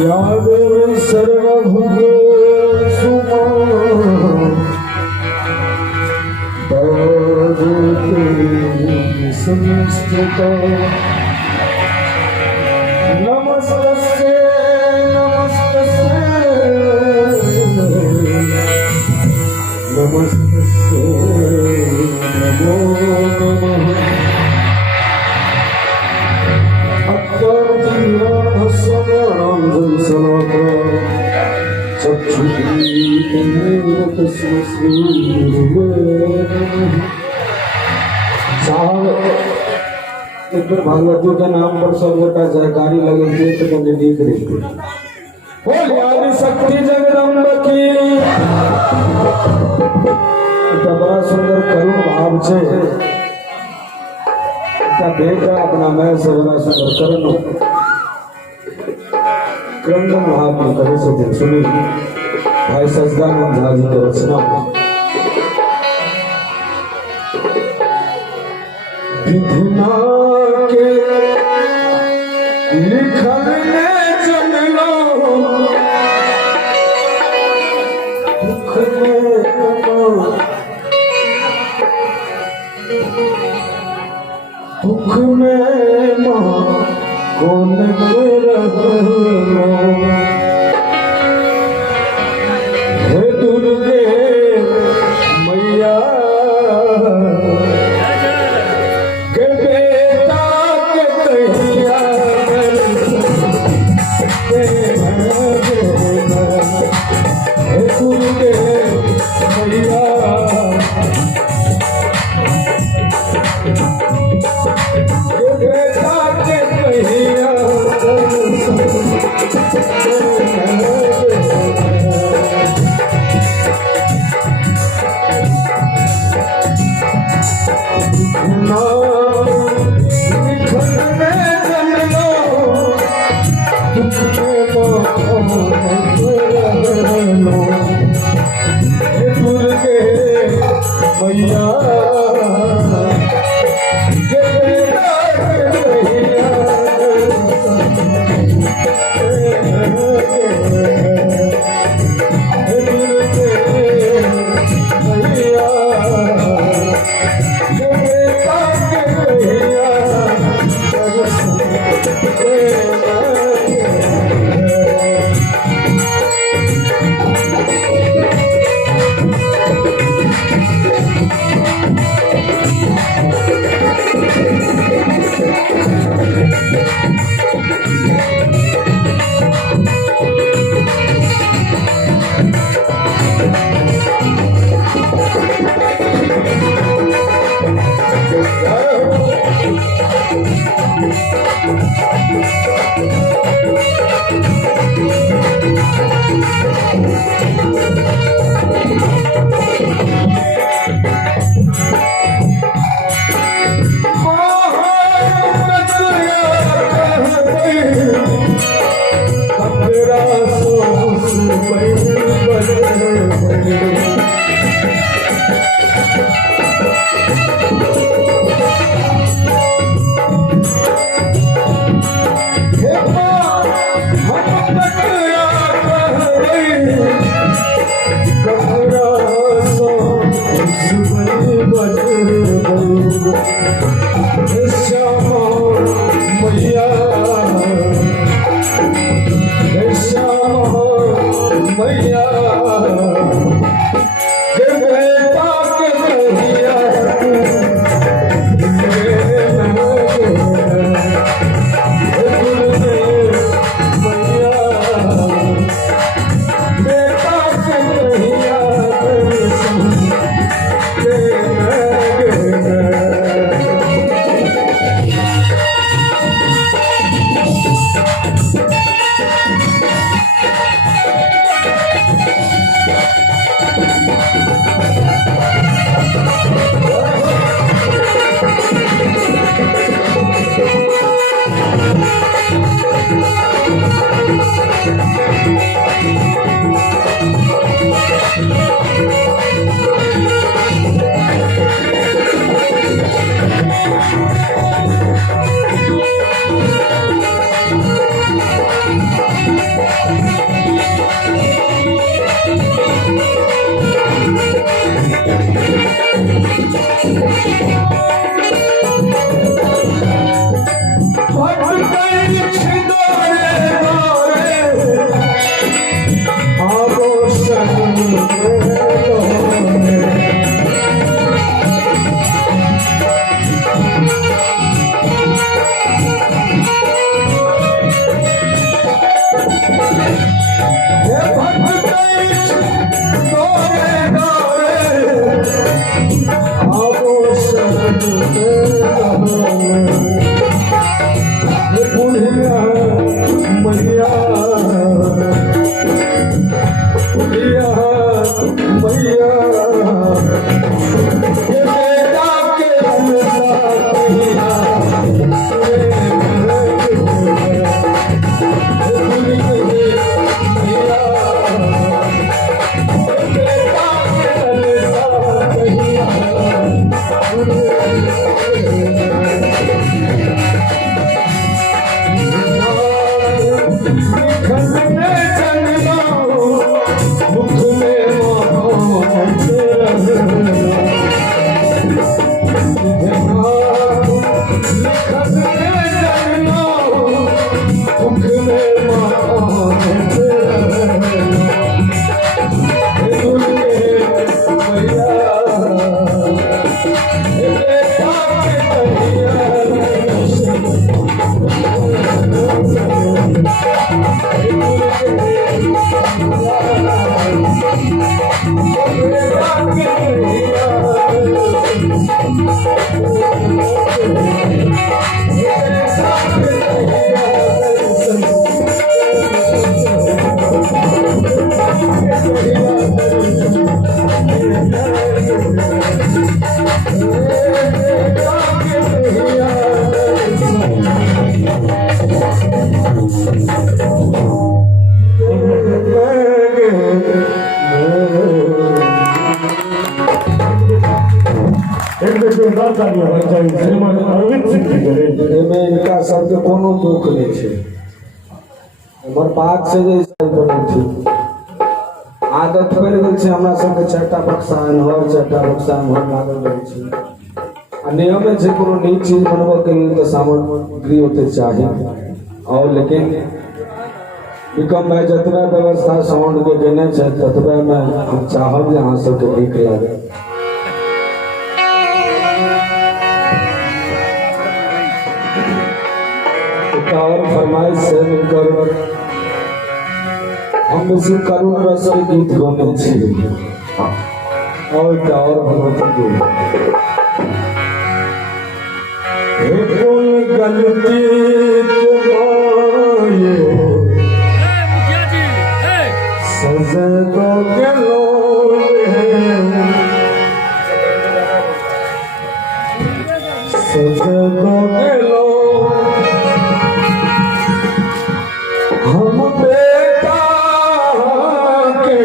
यादेव सर्वभूतेषु भवति संस्थिता नमस्तस्यै नमो नमः एक बार भागवतों के नाम पर सब गोटा जयकारी लगे तो मैंने देख रही बोल याद शक्ति जगदम्ब की बड़ा सुंदर करुण भाव से बेटा अपना मैं से बड़ा सुंदर करुण क्रंदन भाव में कवि से सुनी भाई सजदानंद झा जी की रचना विधुना के लिखल ने जन लो दुख में दुख में मां कौन रहो हे दुर्गे मैया कन्हैया मैया मैया मैया ये बेटा के अल्लाह कन्हैया इनका सबके कोनो दुख नहीं है हमर पाक से आदत पड़ गई है हमरा सबके चारटा बक्सा हर चारटा बक्सा हर लागल रहे छै आ नियम है कोनो नई चीज बनबे के लिए तो सामग्री होते चाहिए और लेकिन बिकम मैं जितना व्यवस्था साउंड के देने छै ततबे में हम चाहब जे अहाँ सबके नीक लागे और फरमाइश से मिलकर हम इसी करुण रस के गीत गाने छिए और क्या और भगवती के कोई गलती सजे तो गेलो सजे तो गेलो हम बेटा के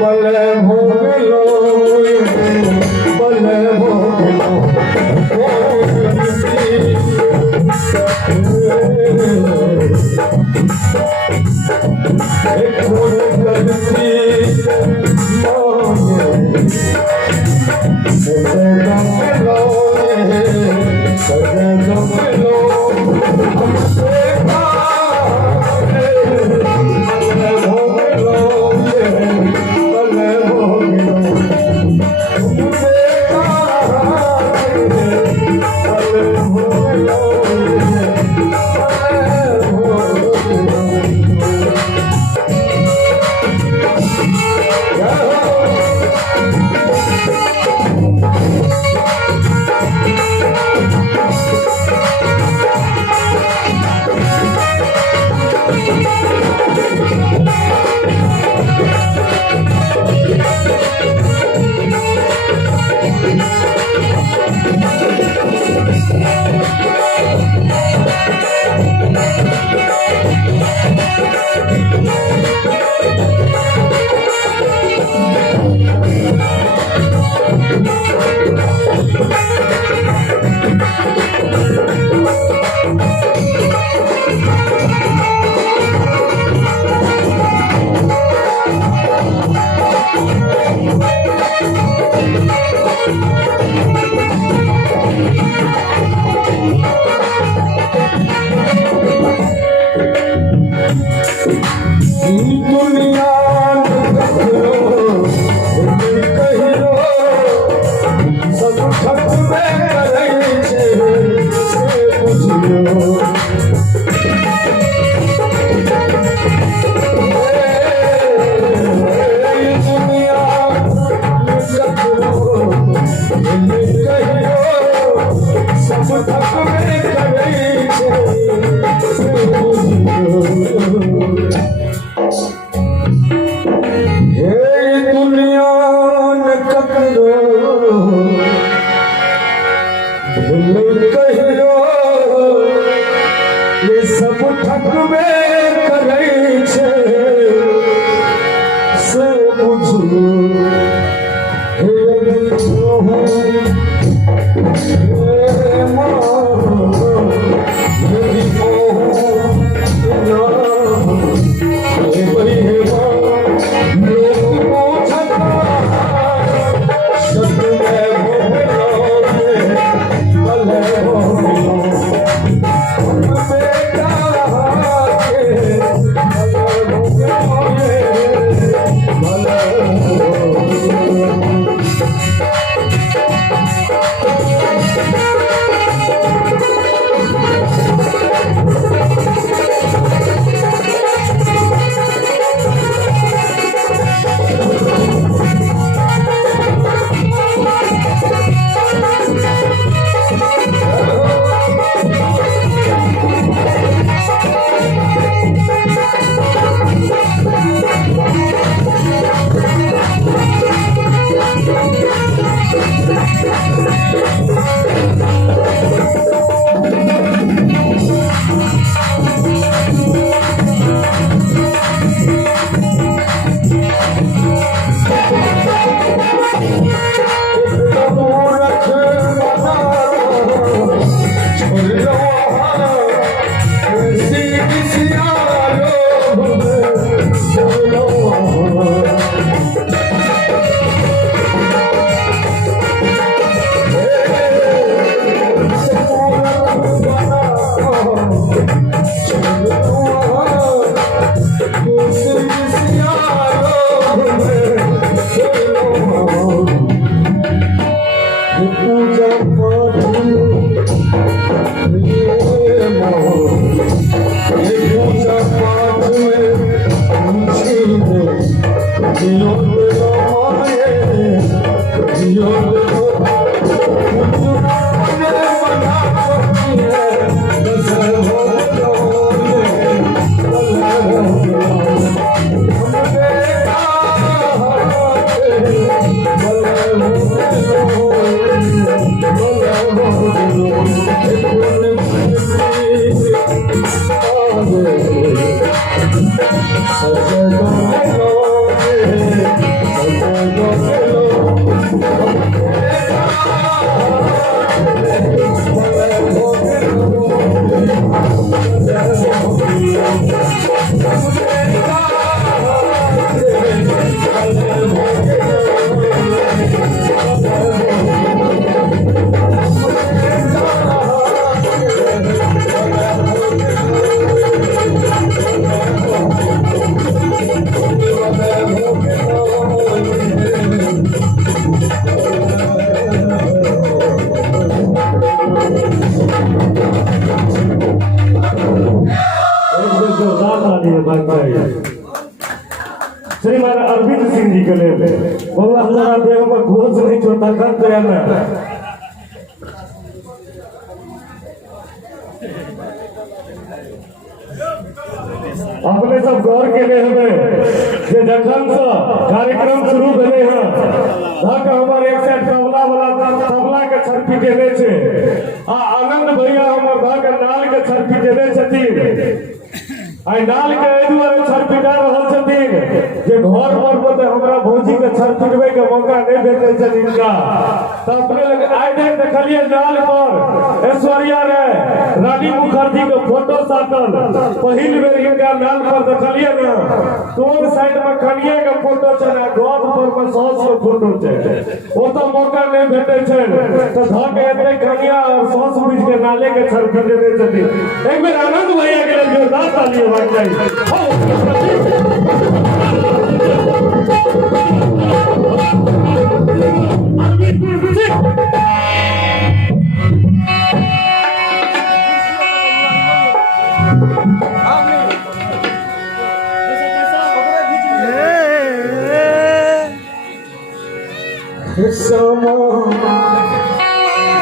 बले भोगलो बले भोगलो ये सब ठकबे करै छै से बुझू हे श्रीमान अरविंद सिंह जी के लिए बहुत हमारा देह पर घोष नहीं छोटा कर देना अपने सब गौर के लिए हमें जे जखन से कार्यक्रम शुरू भेले हैं धक हमारे एक साइड तबला वाला तबला के छरपी देने छे आ आनंद भैया हमर धक नाल के छरपी देने छथिन आई नाल के एहि दुआरे छरपिटा रहल छथिन जे घर पर हमरा भौजी के छरपिटबै के मौका नहीं भेटै छै इनका त अपने लग आइ देख देखलिए नाल पर ऐश्वर्या रे रानी मुखर्जी के फोटो साटल पहिल बेर इनका नाल पर देखलिए ना दोन साइड में कनिया के फोटो छै ना गोद पर में सास के फोटो छै ओ तो मौका नहीं भेटै छै त धक एते कनिया और सास बीच के नाले के छरपिट देने छथिन एक बेर आनंद भैया के लिए जोरदार ताली बजाई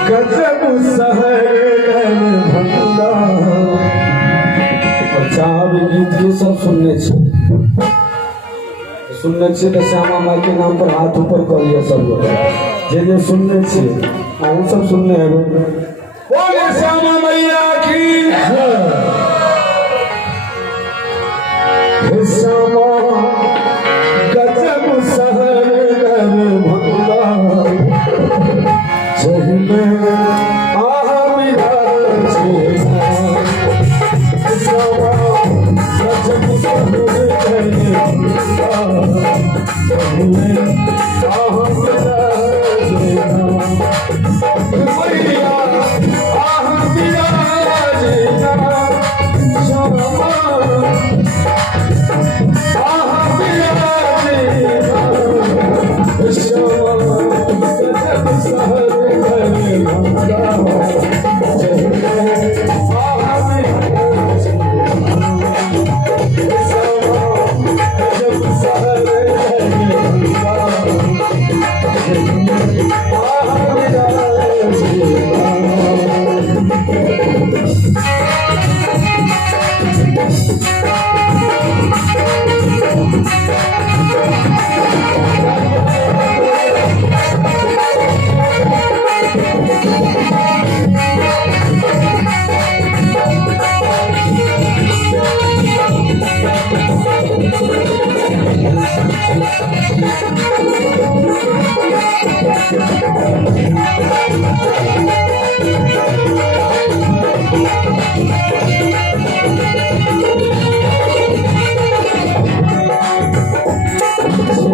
गजब सहर भंगा चार गीत ये सब सुनने तो श्यामा माई के नाम पर हाथ ऊपर करिए सब लोग जे सुनने हम सब सुनने हैं। बोले श्यामा मैया की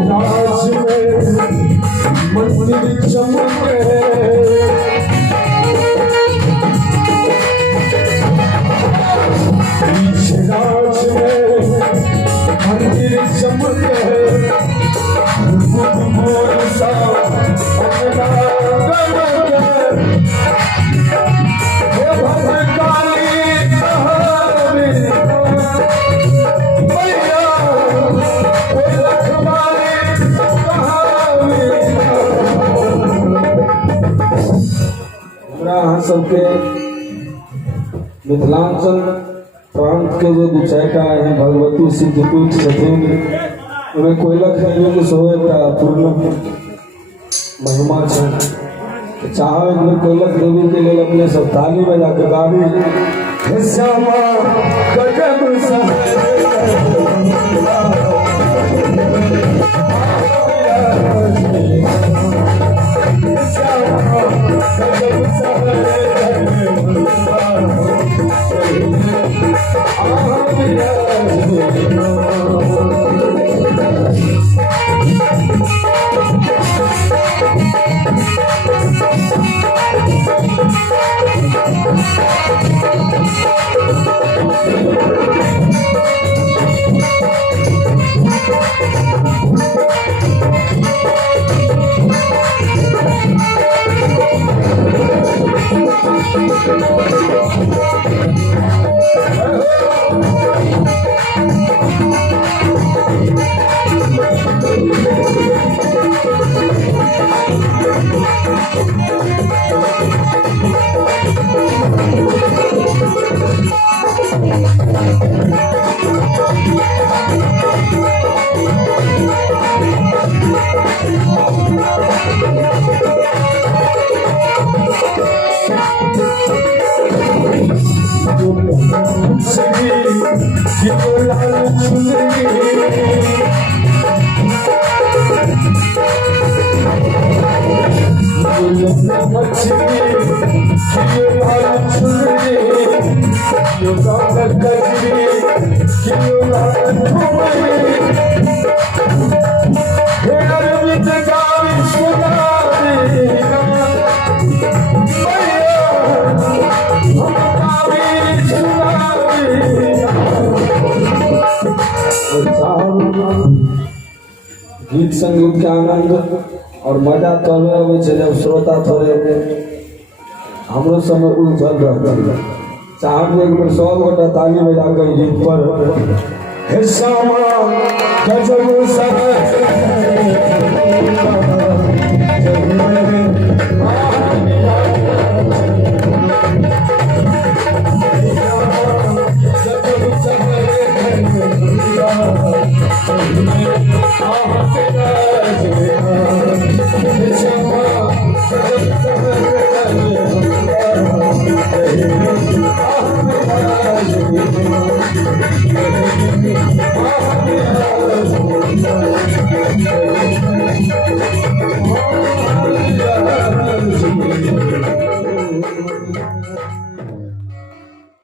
राज में मंदिर चमके राज में मंदिर चमके मोर सा अपना हे भद्रकाली मैया हमरा अहाँ सबके मिथिलांचल प्रांत के जो दू चारिटा एहन भगवती सिद्धपीठ छथिन ओहिमे कोयलख देवी सेहो एकटा पूर्ण महिमा छनि। चाहब एक बेर कोयलख देवी के लेल अपने सब ताली बजा के गाबी। हे श्यामा गजब गीत संगीत के आनंद और मजा तबे अबै छै जब श्रोता थोड़े हमरो समय उलझल रहतै। चाहब एक बेर सब गोटा ताली बजा के गीत पर हे श्यामा गजब सब